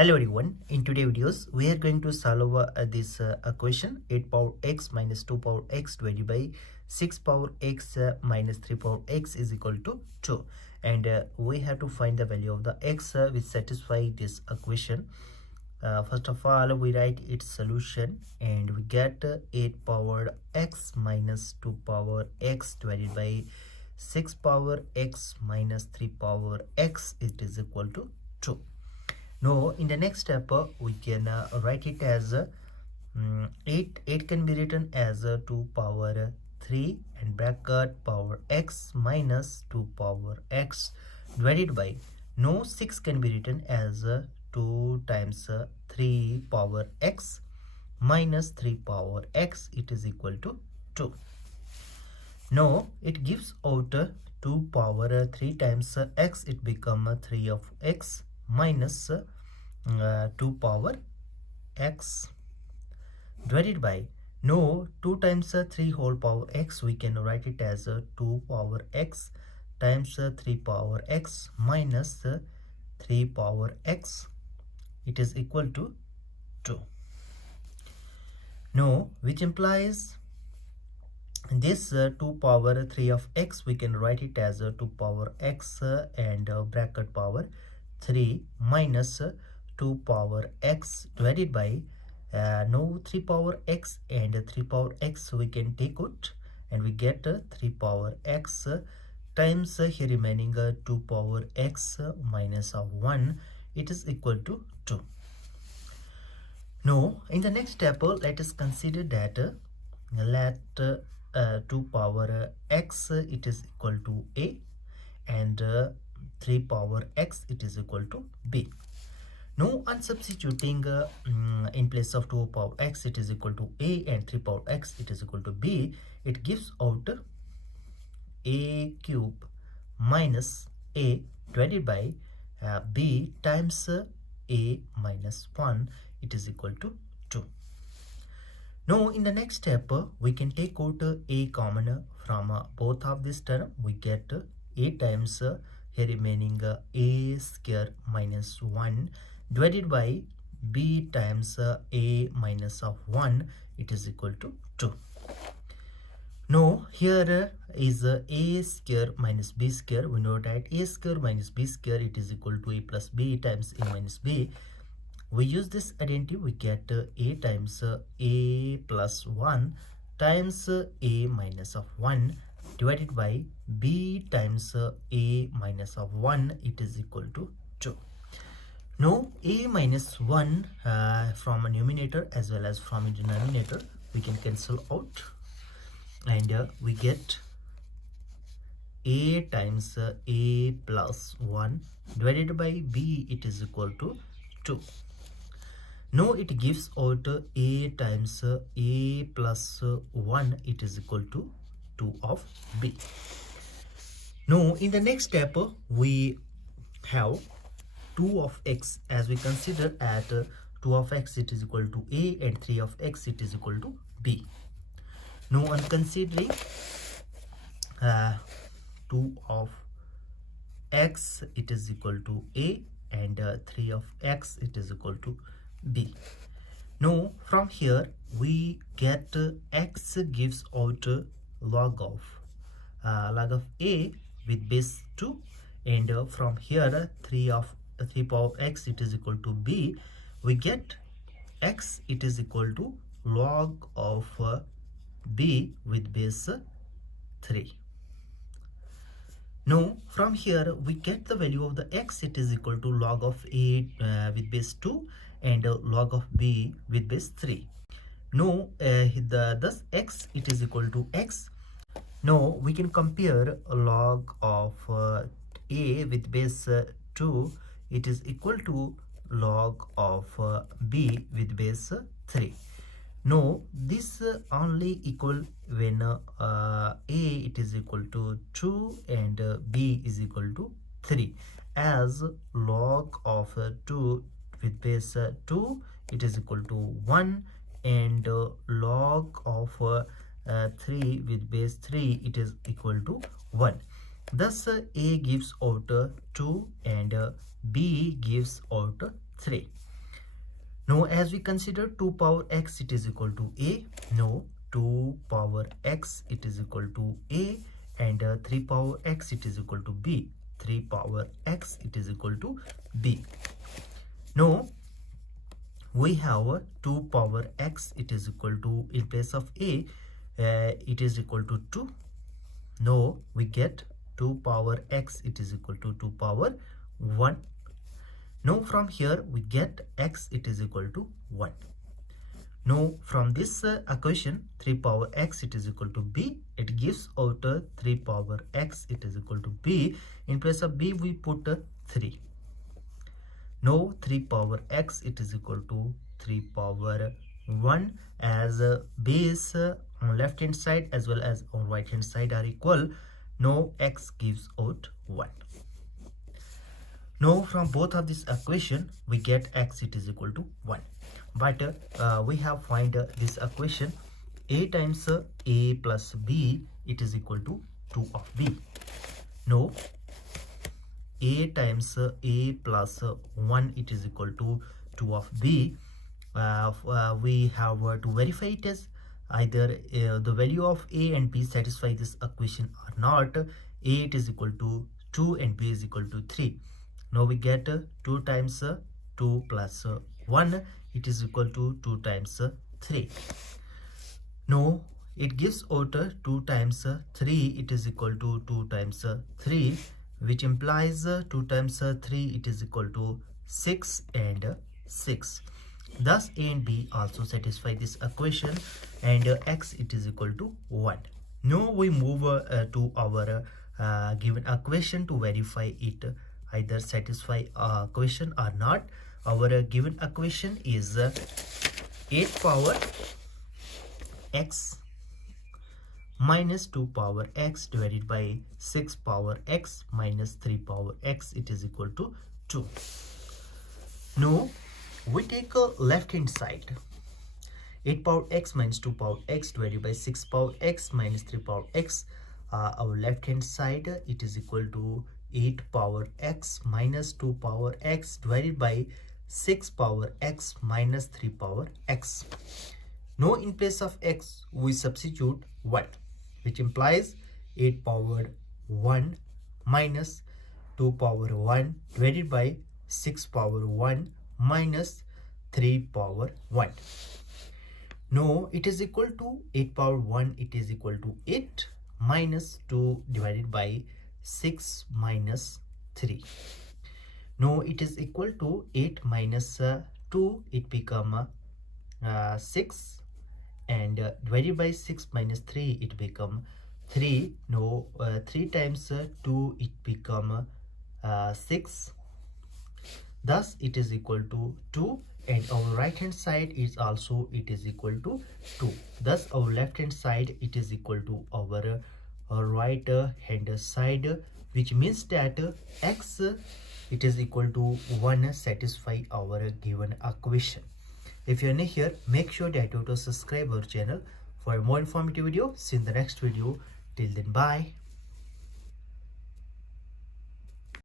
Hello everyone, in today's videos we are going to solve this equation 8 power x minus 2 power x divided by 6 power x minus 3 power x is equal to 2, and we have to find the value of the x which satisfy this equation. First of all, we write its solution and we get 8 power x minus 2 power x divided by 6 power x minus 3 power x, it is equal to 2. Now in the next step we can write it as 8 can be written as 2 power 3 and bracket power x minus 2 power x divided by, no, 6 can be written as 2 times 3 power x minus 3 power x, it is equal to 2. Now it gives out 2 power 3 times x, it become 3 of x minus 2 power x divided by, no, 2 times 3 whole power x, we can write it as 2 power x times 3 power x minus 3 power x, it is equal to 2. Now which implies this 2 power 3 of x, we can write it as 2 power x and bracket power 3 minus 2 power x divided by, no, 3 power x and 3 power x we can take out and we get 3 power x times here remaining 2 power x minus of 1, it is equal to 2. Now in the next step let us consider that let 2 power x it is equal to a and 3 power x it is equal to b. Now on substituting in place of 2 power x it is equal to a and 3 power x it is equal to b, it gives out a cube minus a divided by b times a minus 1, it is equal to 2. Now in the next step we can take out a common from both of this term, we get a times here remaining a square minus 1 divided by b times a minus of 1, it is equal to 2. Now here is a square minus b square, we know that a square minus b square it is equal to a plus b times a minus b. We use this identity, we get a times a plus 1 times a minus of 1 divided by b times a minus of 1, it is equal to 2. Now a minus 1 from a numerator as well as from a denominator we can cancel out and we get a times a plus 1 divided by b, it is equal to 2. Now it gives out a times a plus 1, it is equal to 2 of b. Now in the next step we have 2 of x, as we consider at 2 of x it is equal to a and 3 of x it is equal to b. Now on considering 2 of x it is equal to a and 3 of x it is equal to b. Now from here we get x gives out log of a with base 2, and from here 3 power x it is equal to b, we get x it is equal to log of b with base 3. Now from here we get the value of the x, it is equal to log of a with base 2 and log of b with base 3. Now thus x it is equal to x. Now we can compare log of a with base 2, it is equal to log of b with base 3. Now this only equal when a it is equal to 2 and b is equal to 3, as log of 2 with base 2 it is equal to 1 and log of 3 with base 3 it is equal to 1. Thus a gives out 2 and b gives out 3. Now as we consider 2 power x, it is equal to a. No, 2 power x, it is equal to a, and 3 power x, it is equal to b. 3 power x, it is equal to b. Now we have 2 power x, it is equal to, in place of a, it is equal to 2. Now we get 2 power x, it is equal to 2 power 1. Now from here we get x, it is equal to 1. Now from this equation, 3 power x, it is equal to b. It gives out 3 power x, it is equal to b. In place of b we put 3. Now 3 power x, it is equal to 3 power 1, as base on left hand side as well as on right hand side are equal. Now x gives out 1. Now from both of this equation we get x, it is equal to 1. But we have find this equation, a times a plus b, it is equal to 2 of b. Now a times a plus 1, it is equal to 2 of b. We have to verify it as either the value of a and b satisfy this equation or not. A, it is equal to 2 and b is equal to 3. Now we get 2 times 2 plus 1, it is equal to 2 times 3. Now it gives out 2 times 3, it is equal to 2 times 3, which implies 2 times 3, it is equal to 6 and 6. Thus a and b also satisfy this equation, and x, it is equal to 1. Now we move to our given equation to verify it either satisfy equation or not. Our given equation is 8 power x minus 2 power x divided by 6 power x minus 3 power x, it is equal to 2. Now we take a left hand side, 8 power x minus 2 power x divided by 6 power x minus 3 power x. Our left hand side, it is equal to 8 power x minus 2 power x divided by 6 power x minus 3 power x. Now in place of x we substitute 1, which implies 8 power 1 minus 2 power 1 divided by 6 power 1 minus 3 power 1. Now it is equal to 8 power 1, it is equal to 8 minus 2 divided by 6 minus 3. Now it is equal to 8 minus 2, it become 6, and divided by 6 minus 3, it become 3. Now 3 times 2, it become 6. Thus it is equal to 2, and our right hand side is also, it is equal to 2. Thus our left hand side, it is equal to our right hand side, which means that x, it is equal to 1 satisfy our given equation. If you are new here, make sure that you to subscribe our channel for more informative video. See you in the next video. Till then, bye.